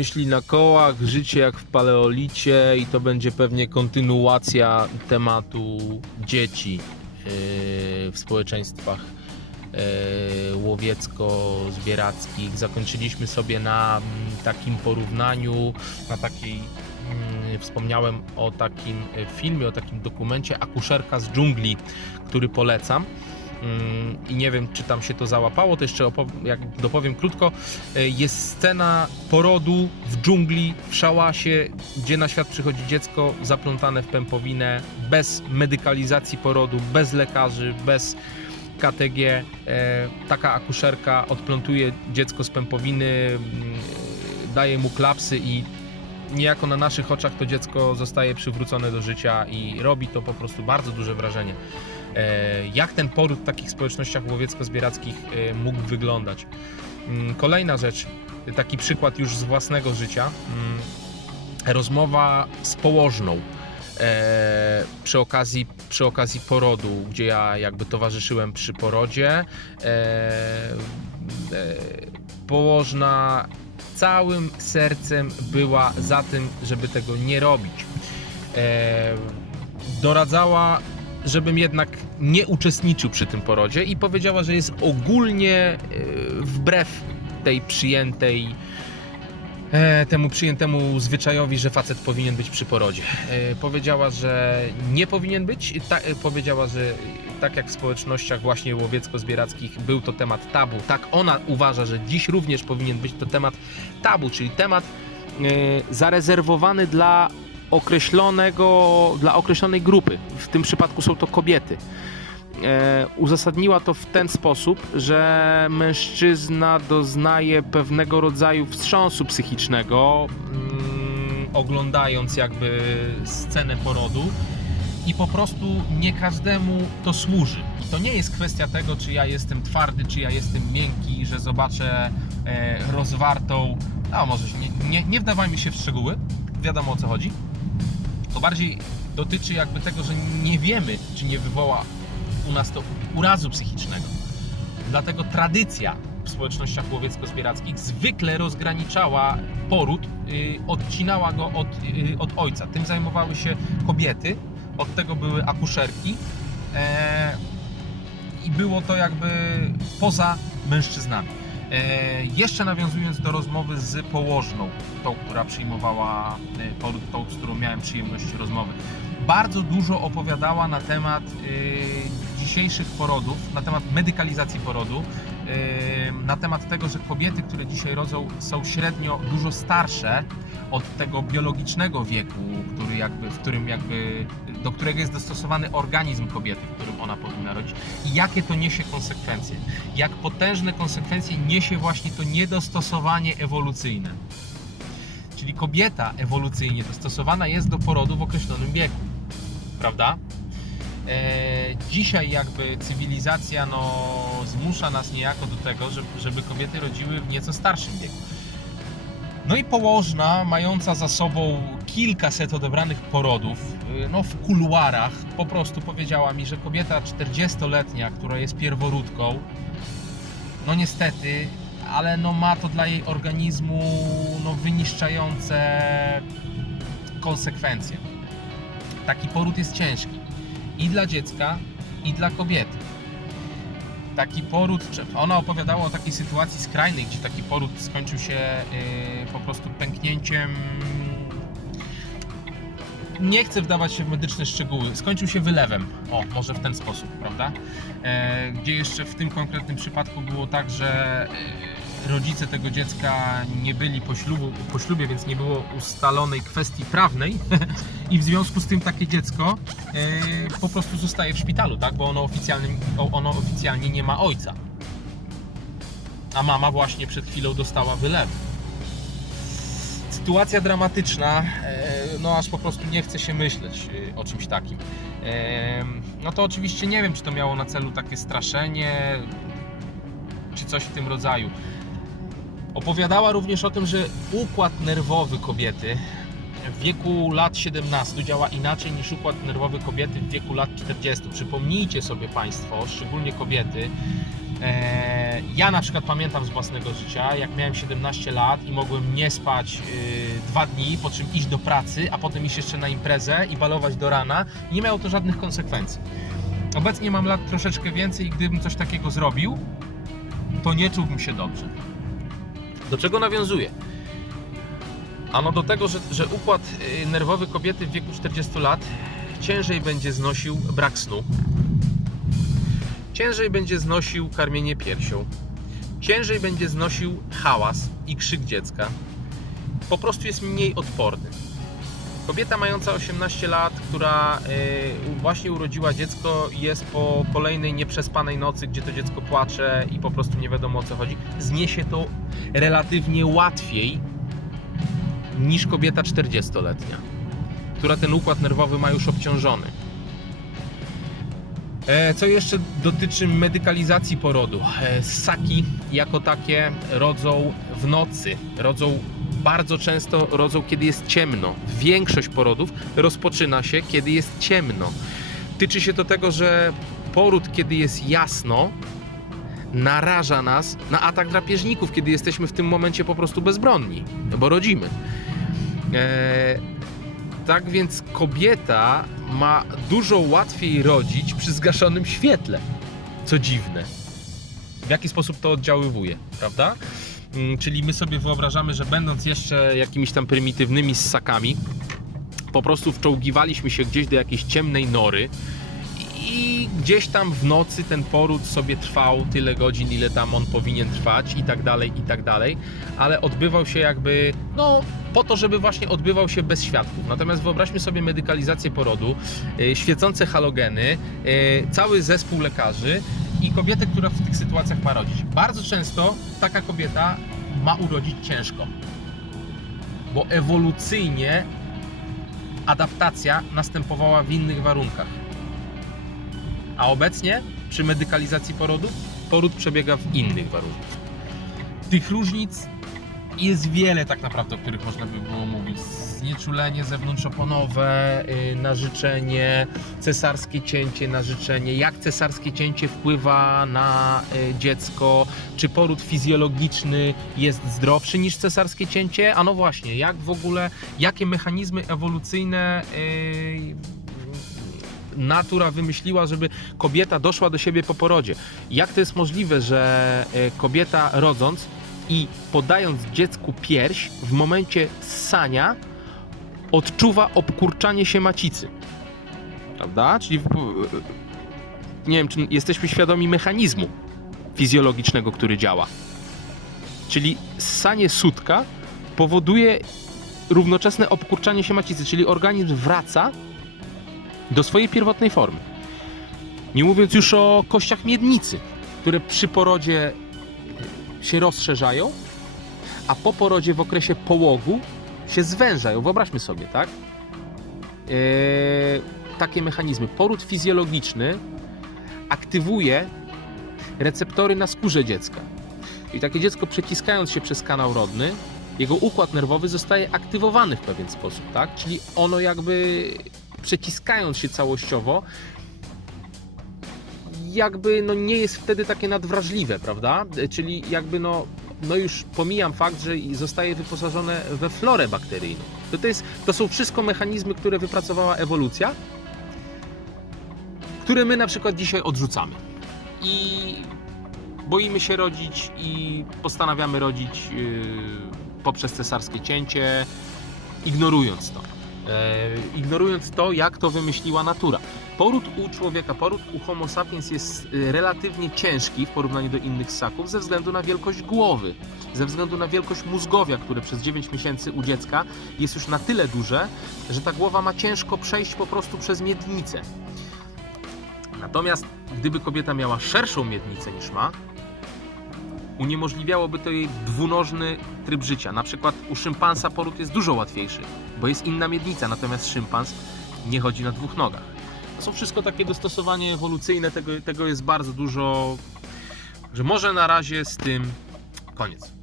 Myśli na kołach, życie jak w paleolicie i to będzie pewnie kontynuacja tematu dzieci yy, w społeczeństwach yy, łowiecko-zbierackich. Zakończyliśmy sobie na mm, takim porównaniu, na takiej mm, wspomniałem o takim filmie, o takim dokumencie Akuszerka z dżungli, który polecam. Mm, I nie wiem, czy tam się to załapało, to jeszcze jak dopowiem krótko. E, Jest scena porodu w dżungli, w szałasie, gdzie na świat przychodzi dziecko zaplątane w pępowinę, bez medykalizacji porodu, bez lekarzy, bez KTG. E, Taka akuszerka odplątuje dziecko z pępowiny, mm, daje mu klapsy i niejako na naszych oczach to dziecko zostaje przywrócone do życia i robi to po prostu bardzo duże wrażenie. E, Jak ten poród w takich społecznościach łowiecko-zbierackich e, mógł wyglądać? Mm, Kolejna rzecz, taki przykład już z własnego życia. Mm, Rozmowa z położną e, przy, okazji, przy okazji porodu, gdzie ja jakby towarzyszyłem przy porodzie. Położna całym sercem była za tym, żeby tego nie robić. E, Doradzała żebym jednak nie uczestniczył przy tym porodzie i powiedziała, że jest ogólnie e, wbrew tej przyjętej temu przyjętemu zwyczajowi, że facet powinien być przy porodzie. E, Powiedziała, że nie powinien być. Ta, e, powiedziała, że tak jak w społecznościach właśnie łowiecko-zbierackich był to temat tabu, tak ona uważa, że dziś również powinien być to temat tabu, czyli temat e, zarezerwowany dla określonego, dla określonej grupy. W tym przypadku są to kobiety. E, uzasadniła to w ten sposób, że mężczyzna doznaje pewnego rodzaju wstrząsu psychicznego, mm, oglądając jakby scenę porodu i po prostu nie każdemu to służy. I to nie jest kwestia tego, czy ja jestem twardy, czy ja jestem miękki, że zobaczę e, rozwartą, no może się nie, nie, nie wdawajmy się w szczegóły, wiadomo o co chodzi. To bardziej dotyczy jakby tego, że nie wiemy, czy nie wywoła u nas to urazu psychicznego. Dlatego tradycja w społecznościach łowiecko-zbierackich zwykle rozgraniczała poród, yy, odcinała go od, yy, od ojca. Tym zajmowały się kobiety, od tego były akuszerki e, i było to jakby poza mężczyznami. E, jeszcze nawiązując do rozmowy z położną, tą, która przyjmowała e, poród, tą, z którą miałem przyjemność rozmowy, bardzo dużo opowiadała na temat e, dzisiejszych porodów, na temat medykalizacji porodu, na temat tego, że kobiety, które dzisiaj rodzą, są średnio dużo starsze od tego biologicznego wieku, który jakby, w którym jakby, do którego jest dostosowany organizm kobiety, w którym ona powinna rodzić i jakie to niesie konsekwencje. Jak potężne konsekwencje niesie właśnie to niedostosowanie ewolucyjne. Czyli kobieta ewolucyjnie dostosowana jest do porodu w określonym wieku. Prawda? E, dzisiaj jakby cywilizacja no, zmusza nas niejako do tego, żeby, żeby kobiety rodziły w nieco starszym wieku. No i położna, mająca za sobą kilkaset odebranych porodów, y, no w kuluarach, po prostu powiedziała mi, że kobieta 40-letnia, która jest pierworódką, no niestety, ale no ma to dla jej organizmu no wyniszczające konsekwencje. Taki poród jest ciężki i dla dziecka, i dla kobiety. Taki poród, ona opowiadała o takiej sytuacji skrajnej, gdzie taki poród skończył się yy, po prostu pęknięciem. Nie chcę wdawać się w medyczne szczegóły. Skończył się wylewem. O, może w ten sposób, prawda? E, gdzie jeszcze w tym konkretnym przypadku było tak, że e, rodzice tego dziecka nie byli po, ślubu, po ślubie, więc nie było ustalonej kwestii prawnej i w związku z tym takie dziecko e, po prostu zostaje w szpitalu, tak? Bo ono oficjalnie, ono oficjalnie nie ma ojca. A mama właśnie przed chwilą dostała wylew. Sytuacja dramatyczna, e, no aż po prostu nie chce się myśleć e, o czymś takim. No to oczywiście nie wiem, czy to miało na celu takie straszenie, czy coś w tym rodzaju. Opowiadała również o tym, że układ nerwowy kobiety w wieku lat 17 działa inaczej niż układ nerwowy kobiety w wieku lat 40. Przypomnijcie sobie Państwo, szczególnie kobiety, E, ja na przykład pamiętam z własnego życia, jak miałem 17 lat i mogłem nie spać y, dwa dni, po czym iść do pracy, a potem iść jeszcze na imprezę i balować do rana. Nie miało to żadnych konsekwencji. Obecnie mam lat troszeczkę więcej i gdybym coś takiego zrobił, to nie czułbym się dobrze. Do czego nawiązuję? Ano do tego, że, że układ y, nerwowy kobiety w wieku 40 lat ciężej będzie znosił brak snu, ciężej będzie znosił karmienie piersią, ciężej będzie znosił hałas i krzyk dziecka. Po prostu jest mniej odporny. Kobieta mająca 18 lat, która y, właśnie urodziła dziecko, jest po kolejnej nieprzespanej nocy, gdzie to dziecko płacze i po prostu nie wiadomo o co chodzi, zniesie to relatywnie łatwiej niż kobieta 40-letnia, która ten układ nerwowy ma już obciążony. E, Co jeszcze dotyczy medykalizacji porodu? E, Ssaki jako takie rodzą w nocy, rodzą bardzo często rodzą, kiedy jest ciemno. Większość porodów rozpoczyna się, kiedy jest ciemno. Tyczy się to tego, że poród, kiedy jest jasno, naraża nas na atak drapieżników, kiedy jesteśmy w tym momencie po prostu bezbronni, bo rodzimy. E, tak więc kobieta ma dużo łatwiej rodzić przy zgaszonym świetle. Co dziwne. W jaki sposób to oddziaływuje, prawda? Mm, Czyli my sobie wyobrażamy, że będąc jeszcze jakimiś tam prymitywnymi ssakami, po prostu wczołgiwaliśmy się gdzieś do jakiejś ciemnej nory i gdzieś tam w nocy ten poród sobie trwał tyle godzin, ile tam on powinien trwać i tak dalej, i tak dalej, ale odbywał się jakby, no po to, żeby właśnie odbywał się bez świadków. Natomiast wyobraźmy sobie medykalizację porodu, yy, świecące halogeny, yy, cały zespół lekarzy i kobietę, która w tych sytuacjach ma rodzić. Bardzo często taka kobieta ma urodzić ciężko, bo ewolucyjnie adaptacja następowała w innych warunkach. A obecnie przy medykalizacji porodu poród przebiega w innych warunkach. Tych różnic jest wiele tak naprawdę, o których można by było mówić. Znieczulenie zewnątrzoponowe, yy, narzeczenie, cesarskie cięcie, narzeczenie, jak cesarskie cięcie wpływa na y, dziecko, czy poród fizjologiczny jest zdrowszy niż cesarskie cięcie, a no właśnie, jak w ogóle, jakie mechanizmy ewolucyjne yy, natura wymyśliła, żeby kobieta doszła do siebie po porodzie. Jak to jest możliwe, że e, kobieta rodząc i podając dziecku pierś w momencie ssania odczuwa obkurczanie się macicy? Prawda? Czyli nie wiem, czy jesteśmy świadomi mechanizmu fizjologicznego, który działa. Czyli ssanie sutka powoduje równoczesne obkurczanie się macicy, czyli organizm wraca do swojej pierwotnej formy. Nie mówiąc już o kościach miednicy, które przy porodzie się rozszerzają, a po porodzie w okresie połogu się zwężają. Wyobraźmy sobie, tak? Eee, takie mechanizmy. Poród fizjologiczny aktywuje receptory na skórze dziecka. I takie dziecko przeciskając się przez kanał rodny, jego układ nerwowy zostaje aktywowany w pewien sposób, tak? Czyli ono jakby przeciskając się całościowo, jakby no nie jest wtedy takie nadwrażliwe, prawda? Czyli jakby no, no już pomijam fakt, że zostaje wyposażone we florę bakteryjną. To, to, jest, to są wszystko mechanizmy, które wypracowała ewolucja, które my na przykład dzisiaj odrzucamy. I boimy się rodzić i postanawiamy rodzić yy, poprzez cesarskie cięcie, ignorując to. E, ignorując to, jak to wymyśliła natura. Poród u człowieka, poród u Homo sapiens jest e, relatywnie ciężki w porównaniu do innych ssaków ze względu na wielkość głowy, ze względu na wielkość mózgowia, które przez 9 miesięcy u dziecka jest już na tyle duże, że ta głowa ma ciężko przejść po prostu przez miednicę. Natomiast gdyby kobieta miała szerszą miednicę niż ma, uniemożliwiałoby to jej dwunożny tryb życia. Na przykład u szympansa poród jest dużo łatwiejszy, bo jest inna miednica, natomiast szympans nie chodzi na dwóch nogach. To są wszystko takie dostosowanie ewolucyjne, tego, tego jest bardzo dużo, że może na razie z tym koniec.